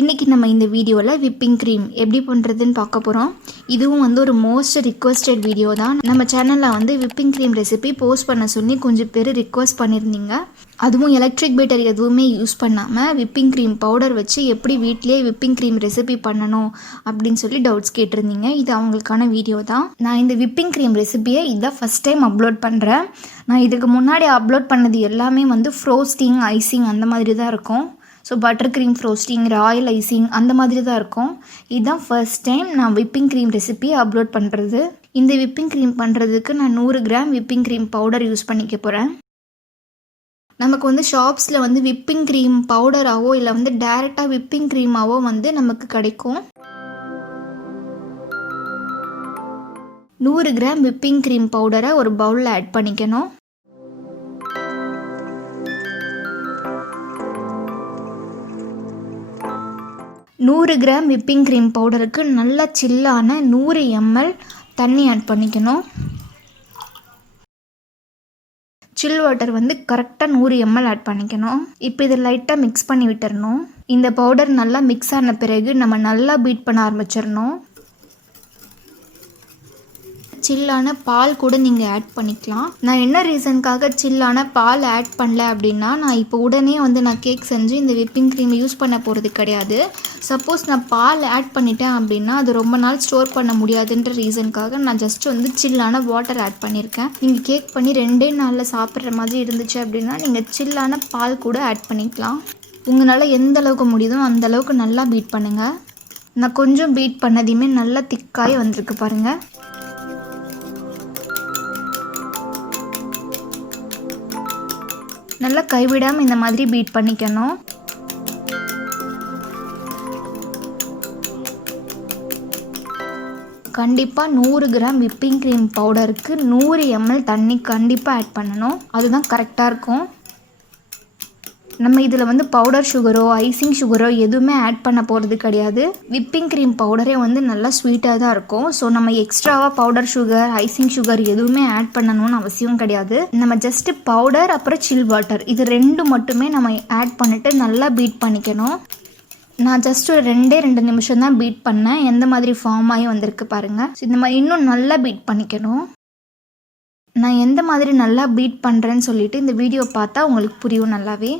இன்றைக்கி நம்ம இந்த வீடியோவில் விப்பிங் க்ரீம் எப்படி பண்ணுறதுன்னு பார்க்க போகிறோம். இதுவும் வந்து ஒரு மோஸ்ட் ரிக்வஸ்டட் வீடியோ தான். நம்ம சேனலில் வந்து விப்பிங் க்ரீம் ரெசிபி போஸ்ட் பண்ண சொல்லி கொஞ்சம் பேர் ரிக்வஸ்ட் பண்ணியிருந்தீங்க. அதுவும் எலக்ட்ரிக் பேட்டர் எதுவுமே யூஸ் பண்ணாமல் விப்பிங் க்ரீம் பவுடர் வச்சு எப்படி வீட்டிலே விப்பிங் க்ரீம் ரெசிபி பண்ணணும் அப்படின்னு சொல்லி டவுட்ஸ் கேட்டிருந்தீங்க. இது அவங்களுக்கான வீடியோ தான். நான் இந்த விப்பிங் க்ரீம் ரெசிபியை இதான் ஃபஸ்ட் டைம் அப்லோட் பண்ணுறேன். நான் இதுக்கு முன்னாடி அப்லோட் பண்ணது எல்லாமே வந்து ஃப்ரோஸ்டிங், ஐசிங் அந்த மாதிரி தான் இருக்கும். So butter cream frosting, Royal icing அந்த மாதிரி தான் இருக்கும். இதுதான் ஃபர்ஸ்ட் டைம் நான் விப்பிங் க்ரீம் ரெசிபி அப்லோட் பண்ணுறது. இந்த விப்பிங் க்ரீம் பண்ணுறதுக்கு நான் 100 gram whipping cream powder use பண்ணிக்க போகிறேன். நமக்கு வந்து ஷாப்ஸில் வந்து விப்பிங் க்ரீம் பவுடராகவோ இல்லை வந்து டைரெக்டாக விப்பிங் க்ரீமாவோ வந்து நமக்கு கிடைக்கும். 100 கிராம் விப்பிங் க்ரீம் பவுடரை ஒரு பவுலில் ஆட் பண்ணிக்கணும். நூறு கிராம் விப்பிங் க்ரீம் பவுடருக்கு நல்லா சில்லான 100 ml தண்ணி ஆட் பண்ணிக்கணும். சில் வாட்டர் வந்து கரெக்டாக 100 ml ஆட் பண்ணிக்கணும். இப்போ இதை லைட்டாக மிக்ஸ் பண்ணி விட்டுறணும். இந்த பவுடர் நல்லா மிக்ஸ் ஆன பிறகு நம்ம நல்லா பீட் பண்ண ஆரம்பிச்சிடணும். சில்லான பால் கூட நீங்கள் ஆட் பண்ணிக்கலாம். நான் என்ன ரீசனுக்காக சில்லான பால் ஆட் பண்ணல அப்படின்னா, நான் இப்போ உடனே வந்து நான் கேக் செஞ்சு இந்த விப்பிங் க்ரீம் யூஸ் பண்ண போகிறது கிடையாது. சப்போஸ் நான் பால் ஆட் பண்ணிட்டேன் அப்படின்னா அது ரொம்ப நாள் ஸ்டோர் பண்ண முடியாதுன்ற ரீசனுக்காக நான் ஜஸ்ட் வந்து சில்லான வாட்டர் ஆட் பண்ணியிருக்கேன். நீங்கள் கேக் பண்ணி 2 நாளில் சாப்பிட்ற மாதிரி இருந்துச்சு அப்படின்னா நீங்கள் சில்லான பால் கூட ஆட் பண்ணிக்கலாம். உங்களால் எந்த அளவுக்கு முடியுதோ அந்த அளவுக்கு நல்லா பீட் பண்ணுங்கள். நான் கொஞ்சம் பீட் பண்ணதையுமே நல்லா திக்காகி வந்திருக்கு பாருங்கள். நல்லா கைவிடாமல் இந்த மாதிரி பீட் பண்ணிக்கணும். கண்டிப்பாக 100 கிராம் விப்பிங் க்ரீம் பவுடருக்கு 100 ml தண்ணி கண்டிப்பாக ஆட் பண்ணணும். அதுதான் கரெக்டாக இருக்கும். நம்ம இதில் வந்து பவுடர் சுகரோ ஐசிங் சுகரோ எதுவுமே ஆட் பண்ண போகிறது கிடையாது. விப்பிங் க்ரீம் பவுடரே வந்து நல்லா ஸ்வீட்டாக தான் இருக்கும். ஸோ நம்ம எக்ஸ்ட்ராவாக பவுடர் சுகர், ஐசிங் சுகர் எதுவுமே ஆட் பண்ணணும்னு அவசியம் கிடையாது. நம்ம ஜஸ்ட்டு பவுடர் அப்புறம் சில் வாட்டர் இது 2 மட்டுமே நம்ம ஆட் பண்ணிவிட்டு நல்லா பீட் பண்ணிக்கணும். நான் ஜஸ்ட் ஒரு 2 நிமிஷம் தான் பீட் பண்ணேன். எந்த மாதிரி ஃபார்ம் ஆகி வந்திருக்கு பாருங்கள். ஸோ இந்த மாதிரி இன்னும் நல்லா பீட் பண்ணிக்கணும். நான் எந்த மாதிரி நல்லா பீட் பண்ணுறேன்னு சொல்லிவிட்டு இந்த வீடியோ பார்த்தா உங்களுக்கு புரியும் நல்லாவே.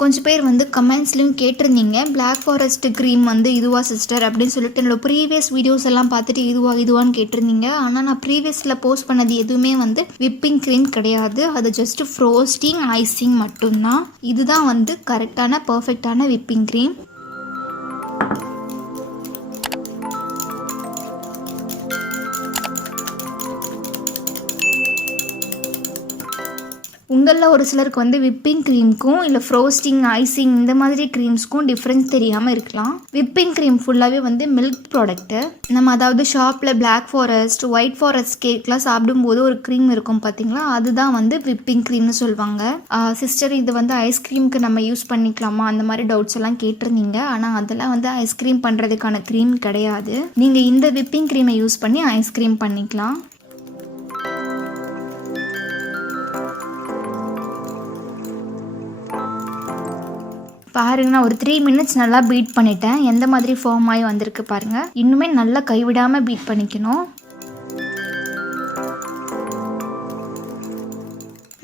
கொஞ்சம் பேர் வந்து கமெண்ட்ஸ்லையும் கேட்டிருந்தீங்க, பிளாக் ஃபாரஸ்ட் க்ரீம் வந்து இதுவா சிஸ்டர் அப்படின்னு சொல்லிட்டு என்னோடய ப்ரீவியஸ் வீடியோஸ் எல்லாம் பார்த்துட்டு இதுவான்னு கேட்டிருந்தீங்க. ஆனால் நான் ப்ரீவியஸில் போஸ்ட் பண்ணது எதுவுமே வந்து விப்பிங் க்ரீம் கிடையாது. அது ஜஸ்ட் ஃப்ரோஸ்டிங், ஐசிங் மட்டும்தான். இதுதான் வந்து கரெக்டான பர்ஃபெக்டான விப்பிங் க்ரீம். உங்களில் ஒரு சிலருக்கு வந்து விப்பிங் க்ரீமுக்கும் இல்லை ஃப்ரோஸ்டிங், ஐசிங் இந்த மாதிரி க்ரீம்ஸ்க்கும் டிஃப்ரென்ஸ் தெரியாமல் இருக்கலாம். விப்பிங் க்ரீம் ஃபுல்லாகவே வந்து மில்க் ப்ராடக்ட்டு. நம்ம அதாவது ஷாப்பில் பிளாக் ஃபாரஸ்ட், ஒயிட் ஃபாரஸ்ட் கேக்லாம் சாப்பிடும்போது ஒரு க்ரீம் இருக்கும் பார்த்தீங்களா, அதுதான் வந்து விப்பிங் க்ரீம்னு சொல்லுவாங்க. சிஸ்டர் இது வந்து ஐஸ்கிரீமுக்கு நம்ம யூஸ் பண்ணிக்கலாமா அந்த மாதிரி டவுட்ஸ் எல்லாம் கேட்டிருந்தீங்க. ஆனால் அதெல்லாம் வந்து ஐஸ்கிரீம் பண்ணுறதுக்கான க்ரீம் கிடையாது. நீங்கள் இந்த விப்பிங் க்ரீமை யூஸ் பண்ணி ஐஸ்கிரீம் பண்ணிக்கலாம். பாருங்க, நான் ஒரு 3 மினிட்ஸ் நல்லா பீட் பண்ணிட்டேன். எந்த மாதிரி ஃபார்ம் ஆகி வந்திருக்கு பாருங்கள். இன்னுமே நல்லா கைவிடாமல் பீட் பண்ணிக்கணும்.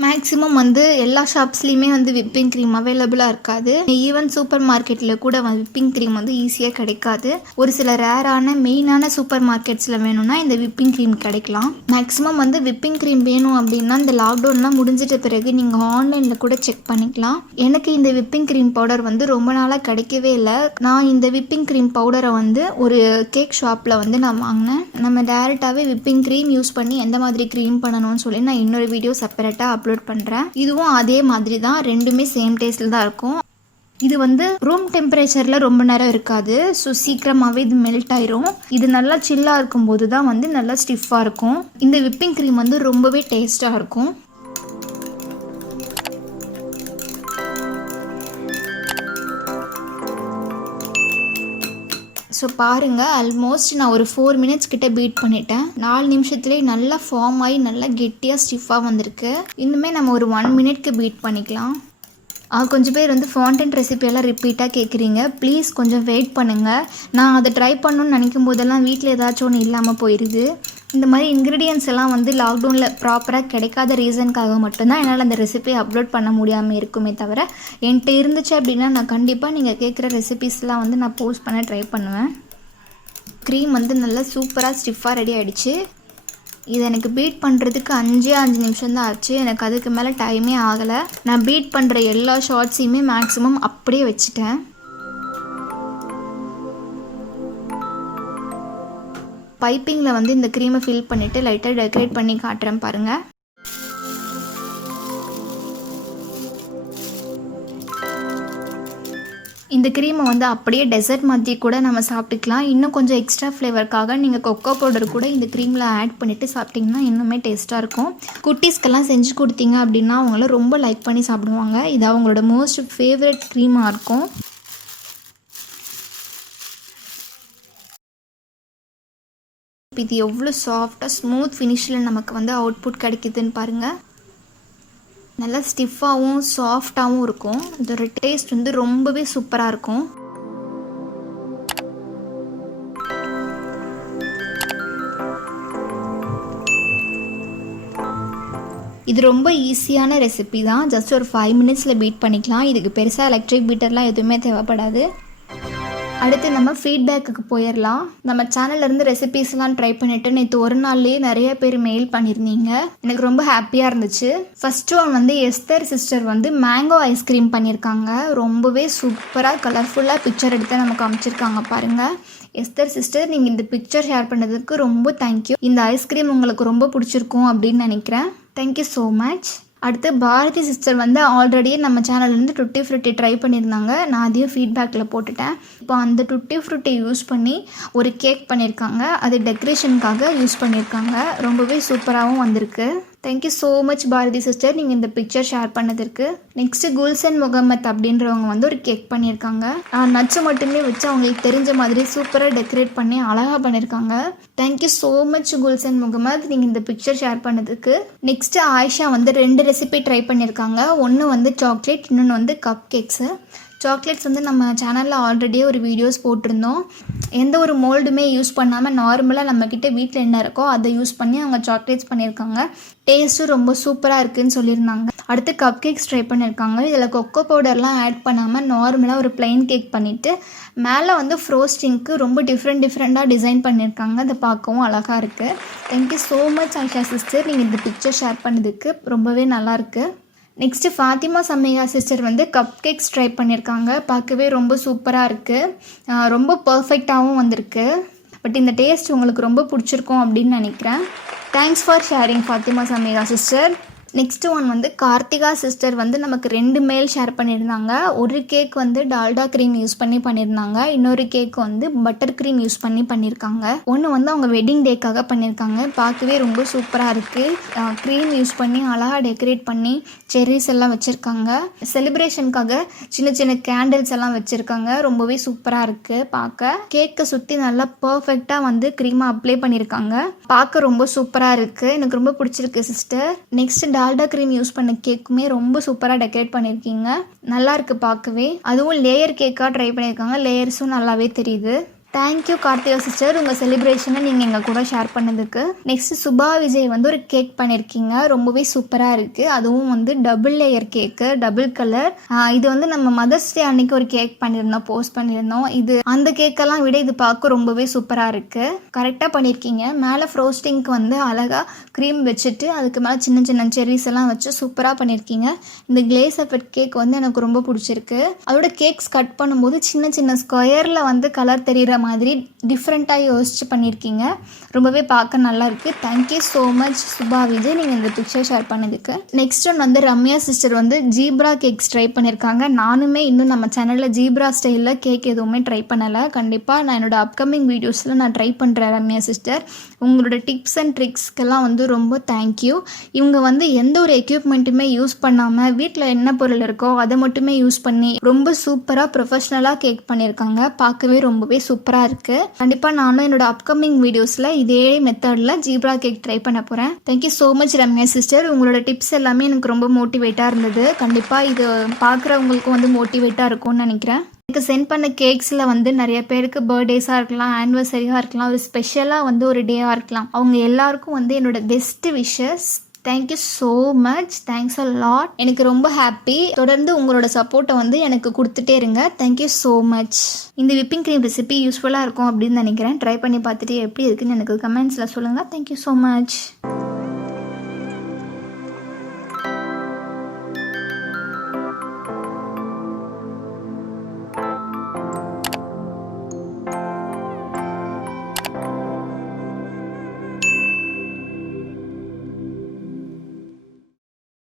மேக்ஸிமம் வந்து எல்லா ஷாப்ஸ்லேயுமே வந்து விப்பிங் க்ரீம் அவைலபிளாக இருக்காது. ஈவன் சூப்பர் மார்க்கெட்டில் கூட விப்பிங் க்ரீம் வந்து ஈஸியாக கிடைக்காது. ஒரு சில ரேரான மெயினான சூப்பர் மார்க்கெட்ஸில் வேணும்னா இந்த விப்பிங் க்ரீம் கிடைக்கலாம். மேக்ஸிமம் வந்து விப்பிங் க்ரீம் வேணும் அப்படின்னா இந்த லாக்டவுன்லாம் முடிஞ்சிட்ட பிறகு நீங்கள் ஆன்லைனில் கூட செக் பண்ணிக்கலாம். எனக்கு இந்த விப்பிங் க்ரீம் பவுடர் வந்து ரொம்ப நாளாக கிடைக்கவே இல்லை. நான் இந்த விப்பிங் க்ரீம் பவுடரை வந்து ஒரு கேக் ஷாப்பில் வந்து நான் வாங்கினேன். நம்ம டேரெக்டாகவே விப்பிங் க்ரீம் யூஸ் பண்ணி எந்த மாதிரி க்ரீம் பண்ணணும்னு சொல்லி நான் இன்னொரு வீடியோ செப்பரேட்டாக அப்லோட் பண்ணுறேன். இதுவும் அதே மாதிரி தான், ரெண்டுமே சேம் டேஸ்ட்டில் தான் இருக்கும். இது வந்து ரூம் டெம்பரேச்சரில் ரொம்ப நேரம் இருக்காது. ஸோ சீக்கிரமாகவே இது மெல்ட் ஆயிரும். இது நல்லா சில்லாக இருக்கும்போது தான் வந்து நல்லா ஸ்டிஃபாக இருக்கும். இந்த விப்பிங் க்ரீம் வந்து ரொம்பவே டேஸ்ட்டாக இருக்கும். ஸோ பாருங்கள், ஆல்மோஸ்ட் நான் ஒரு 4 மினிட்ஸ் கிட்ட பீட் பண்ணிட்டேன். 4 நிமிஷத்துலேயே நல்லா ஃபார்ம் ஆகி நல்லா கெட்டியாக ஸ்டிஃபாக வந்திருக்கு. இன்னுமே நம்ம ஒரு 1 மினிட்க்கு பீட் பண்ணிக்கலாம். கொஞ்சம் பேர் வந்து ஃபாண்டன்ட் ரெசிபியெல்லாம் ரிப்பீட்டாக கேட்குறீங்க. ப்ளீஸ் கொஞ்சம் வெயிட் பண்ணுங்கள். நான் அதை ட்ரை பண்ணணுன்னு நினைக்கும் போதெல்லாம் வீட்டில் ஏதாச்சும் ஒன்று இல்லாமல் போயிடுது. இந்த மாதிரி இன்க்ரீடியன்ஸ் எல்லாம் வந்து லாக்டவுனில் ப்ராப்பராக கிடைக்காத ரீசனுக்காக மட்டும்தான் என்னால் அந்த ரெசிபி அப்லோட் பண்ண முடியாமல் இருக்குமே தவிர, என்கிட்ட இருந்துச்சு அப்படின்னா நான் கண்டிப்பாக நீங்கள் கேட்குற ரெசிபிஸ்லாம் வந்து நான் போஸ்ட் பண்ண ட்ரை பண்ணுவேன். க்ரீம் வந்து நல்லா சூப்பராக ஸ்டிஃபாக ரெடி ஆகிடுச்சு. இது எனக்கு பீட் பண்ணுறதுக்கு 5 நிமிஷம் தான் ஆச்சு. எனக்கு அதுக்கு மேலே டைமே ஆகலை. நான் பீட் பண்ணுற எல்லா ஷார்ட்ஸையுமே மேக்ஸிமம் அப்படியே வச்சுட்டேன். பைப்பிங்கில் வந்து இந்த க்ரீமை ஃபில் பண்ணிவிட்டு லைட்டாக டெக்கரேட் பண்ணி காட்டுறேன் பாருங்கள். இந்த க்ரீமை வந்து அப்படியே டெசர்ட் மாதிரி கூட நம்ம சாப்பிட்டுக்கலாம். இன்னும் கொஞ்சம் எக்ஸ்ட்ரா ஃப்ளேவருக்காக நீங்கள் கொக்கோ பவுடர் கூட இந்த க்ரீமில் ஆட் பண்ணிவிட்டு சாப்பிட்டிங்கன்னா இன்னுமே டேஸ்ட்டாக இருக்கும். குட்டீஸ்க்கெல்லாம் செஞ்சு கொடுத்தீங்க அப்படின்னா அவங்கள ரொம்ப லைக் பண்ணி சாப்பிடுவாங்க. இது அவங்களோட மோஸ்ட் ஃபேவரட் க்ரீமாக இருக்கும். இது எவ்வளோ சாஃப்டாக ஸ்மூத் ஃபினிஷில் நமக்கு வந்து அவுட்புட் கிடைக்குதுன்னு பாருங்கள். நல்லா ஸ்டிஃபாகவும் சாஃப்டாகவும் இருக்கும். இதோட டேஸ்ட் வந்து ரொம்பவே சூப்பராக இருக்கும். இது ரொம்ப ஈஸியான ரெசிபி தான். ஜஸ்ட் ஒரு 5 மினிட்ஸில் பீட் பண்ணிக்கலாம். இதுக்கு பெருசாக எலக்ட்ரிக் பீட்டர்லாம் எதுவுமே தேவைப்படாது. அடுத்து நம்ம ஃபீட்பேக்குக்கு போயிடலாம். நம்ம சேனல்லேருந்து ரெசிபீஸ்லாம் ட்ரை பண்ணிவிட்டு நேற்று ஒரு நாள்லேயே நிறைய பேர் மெயில் பண்ணியிருந்தீங்க. எனக்கு ரொம்ப ஹாப்பியாக இருந்துச்சு. ஃபஸ்ட்டு ஒன் வந்து எஸ்தர் சிஸ்டர் வந்து மேங்கோ ஐஸ்கிரீம் பண்ணியிருக்காங்க. ரொம்பவே சூப்பராக கலர்ஃபுல்லாக பிக்சர் எடுத்து நமக்கு அமைச்சிருக்காங்க பாருங்கள். எஸ்தர் சிஸ்டர், நீங்கள் இந்த பிக்சர் ஷேர் பண்ணதுக்கு ரொம்ப தேங்க்யூ. இந்த ஐஸ்கிரீம் உங்களுக்கு ரொம்ப பிடிச்சிருக்கும் அப்படின்னு நினைக்கிறேன். Thank you so much. அடுத்து பாரதி சிஸ்டர் வந்து ஆல்ரெடியே நம்ம சேனல்லேருந்து டுட்டி ஃப்ரூட்டி ட்ரை பண்ணியிருந்தாங்க. நான் அதையும் ஃபீட்பேக்கில் போட்டுட்டேன். இப்போ அந்த டுட்டி ஃப்ரூட்டி யூஸ் பண்ணி ஒரு கேக் பண்ணியிருக்காங்க. அது டெக்கரேஷனுக்காக யூஸ் பண்ணியிருக்காங்க. ரொம்பவே சூப்பராகவும் வந்திருக்கு. Thank you so much Bharathi sister, நீங்கள் இந்த பிக்சர் ஷேர் பண்ணதுக்கு. நெக்ஸ்ட்டு குல்சன் முகமத் அப்படின்றவங்க வந்து ஒரு கேக் பண்ணியிருக்காங்க. நட்ஸு மட்டுமே வச்சு அவங்களுக்கு தெரிஞ்ச மாதிரி சூப்பராக டெக்கரேட் பண்ணி அழகாக பண்ணியிருக்காங்க. Thank you so much Gulshan Mohammed, நீங்கள் இந்த பிக்சர் ஷேர் பண்ணதுக்கு. நெக்ஸ்ட்டு ஆயிஷா வந்து 2 ரெசிபி ட்ரை பண்ணியிருக்காங்க. ஒன்று வந்து சாக்லேட், இன்னொன்று வந்து கப் கேக்ஸு. சாக்லேட்ஸ் வந்து நம்ம சேனலில் ஆல்ரெடியே ஒரு வீடியோஸ் போட்டிருந்தோம். எந்த ஒரு மோல்டுமே யூஸ் பண்ணாமல் நார்மலாக நம்மக்கிட்ட வீட்டில் என்ன இருக்கோ அதை யூஸ் பண்ணி அவங்க சாக்லேட்ஸ் பண்ணியிருக்காங்க. டேஸ்ட்டும் ரொம்ப சூப்பராக இருக்குதுன்னு சொல்லியிருந்தாங்க. அடுத்து கப் கேக்ஸ் ட்ரை பண்ணியிருக்காங்க. இதில் கொக்கோ பவுடர்லாம் ஆட் பண்ணாமல் நார்மலாக ஒரு பிளைன் கேக் பண்ணிவிட்டு மேலே வந்து ஃப்ரோஸ்டிங்க்கு ரொம்ப டிஃப்ரெண்ட்டாக டிசைன் பண்ணியிருக்காங்க. அதை பார்க்கவும் அழகாக இருக்குது. Thank you so much Ayesha sister, நீங்கள் இந்த பிக்சர் ஷேர் பண்ணதுக்கு ரொம்பவே நல்லாயிருக்கு. நெக்ஸ்ட்டு ஃபாத்திமா சம்மையா சிஸ்டர் வந்து கப் கேக்ஸ் ட்ரை பண்ணியிருக்காங்க. பார்க்கவே ரொம்ப சூப்பராக இருக்குது. ரொம்ப பர்ஃபெக்டாகவும் வந்திருக்கு. பட் இந்த டேஸ்ட் உங்களுக்கு ரொம்ப பிடிச்சிருக்கும் அப்படின்னு நினைக்கிறேன். Thanks for sharing Fathima சம்மையா sister. Next one வந்து கார்த்திகா சிஸ்டர் வந்து நமக்கு 2 மெயில் ஷேர் பண்ணியிருந்தாங்க. ஒரு கேக் வந்து டால்டா க்ரீம் யூஸ் பண்ணி பண்ணியிருந்தாங்க. இன்னொரு கேக் வந்து பட்டர் க்ரீம் யூஸ் பண்ணி பண்ணியிருக்காங்க. ஒன்று வந்து அவங்க வெட்டிங் டேக்காக பண்ணியிருக்காங்க. பார்க்கவே ரொம்ப சூப்பராக இருக்குது. க்ரீம் யூஸ் பண்ணி அழகாக டெக்கரேட் பண்ணி செர்ரிஸ் எல்லாம் வச்சுருக்காங்க. செலிப்ரேஷனுக்காக சின்ன சின்ன கேண்டில்ஸ் எல்லாம் வச்சுருக்காங்க. ரொம்பவே சூப்பராக இருக்குது பார்க்க. கேக்கை சுற்றி நல்லா பர்ஃபெக்டாக வந்து க்ரீமை அப்ளை பண்ணியிருக்காங்க. பார்க்க ரொம்ப சூப்பராக இருக்குது. எனக்கு ரொம்ப பிடிச்சிருக்கு sister. Next Dalda cream use பண்ண கேக்குமே ரொம்ப சூப்பராக டெக்கரேட் பண்ணியிருக்கீங்க. நல்லா இருக்கு பார்க்கவே. அதுவும் லேயர் கேக்காக ட்ரை பண்ணியிருக்காங்க. லேயர்ஸும் நல்லாவே தெரியுது. தேங்க்யூ கார்த்திகா சிஸ்டர், உங்கள் செலிப்ரேஷனை நீங்கள் எங்கள் கூட ஷேர் பண்ணதுக்கு. நெக்ஸ்ட் சுபா விஜய் வந்து ஒரு கேக் பண்ணியிருக்கீங்க. ரொம்பவே சூப்பராக இருக்குது. அதுவும் வந்து டபுள் லேயர் கேக்கு, டபுள் கலர். இது வந்து நம்ம மதர்ஸ் டே அன்னைக்கு ஒரு கேக் பண்ணியிருந்தோம், போஸ்ட் பண்ணியிருந்தோம். இது அந்த கேக்கெல்லாம் விட இது பார்க்க ரொம்பவே சூப்பராக இருக்குது. கரெக்டாக பண்ணியிருக்கீங்க. மேலே ஃப்ரோஸ்டிங்க்கு வந்து அழகாக க்ரீம் வச்சுட்டு அதுக்கு மேலே சின்ன சின்ன செர்ரிஸ் எல்லாம் வச்சு சூப்பராக பண்ணியிருக்கீங்க. இந்த கிளேஸ் எஃபெக்ட் கேக் வந்து எனக்கு ரொம்ப பிடிச்சிருக்கு. அதோட கேக்ஸ் கட் பண்ணும்போது சின்ன சின்ன ஸ்கொயரில் வந்து கலர் தெரிகிற மாதிரி டிஃப்ரெண்ட்டாக யோசிச்சு பண்ணியிருக்கீங்க. ரொம்பவே பார்க்க நல்லா இருக்குது. Thank you so much Subha Vijay, நீங்கள் இந்த பிக்சர் ஷேர் பண்ணதுக்கு. நெக்ஸ்ட் ஒன் வந்து ரம்யா சிஸ்டர் வந்து ஜீப்ரா கேக்ஸ் ட்ரை பண்ணியிருக்காங்க. நானுமே இன்னும் நம்ம சேனலில் ஜீப்ரா ஸ்டைலில் கேக் எதுவுமே ட்ரை பண்ணலை. கண்டிப்பாக நான் என்னோட அப்கமிங் வீடியோஸில் நான் ட்ரை பண்ணுறேன். ரம்யா சிஸ்டர், உங்களோட டிப்ஸ் அண்ட் ட்ரிக்ஸ்க்கெல்லாம் வந்து ரொம்ப தேங்க்யூ. இவங்க வந்து எந்த ஒரு எக்யூப்மெண்ட்டுமே யூஸ் பண்ணாமல் வீட்டில் என்ன பொருள் இருக்கோ அதை மட்டுமே யூஸ் பண்ணி ரொம்ப சூப்பராக ப்ரொஃபஷ்னலாக கேக் பண்ணியிருக்காங்க. பார்க்கவே ரொம்பவே சூப்பராக சூப்பராக இருக்குது. கண்டிப்பாக நானும் என்னோட அப்கமிங் வீடியோஸில் இதே மெத்தடில் ஜீப்ரா கேக் ட்ரை பண்ண போகிறேன். Thank you so much Ramya sister. உங்களோட டிப்ஸ் எல்லாமே எனக்கு ரொம்ப மோட்டிவேட்டாக இருந்தது. கண்டிப்பாக இது பார்க்குறவங்களுக்கும் வந்து மோட்டிவேட்டாக இருக்கும்னு நினைக்கிறேன். எனக்கு சென்ட் பண்ண கேக்ஸில் வந்து நிறைய பேருக்கு பர்த்டேஸாக இருக்கலாம், ஆனிவர்சரியாக இருக்கலாம், ஒரு ஸ்பெஷலாக வந்து ஒரு டேயாக இருக்கலாம். அவங்க எல்லாருக்கும் வந்து என்னோட best wishes. Thank you so much. Thanks a lot. எனக்கு ரொம்ப ஹாப்பி. தொடர்ந்து உங்களோட சப்போர்ட்டை வந்து எனக்கு கொடுத்துட்டே இருங்க. Thank you so much. இந்த விப்பிங் க்ரீம் ரெசிபி யூஸ்ஃபுல்லாக இருக்கும் அப்படின்னு நினைக்கிறேன். ட்ரை பண்ணி பார்த்துட்டு எப்படி இருக்குன்னு எனக்கு கமெண்ட்ஸில் சொல்லுங்கள். Thank you so much.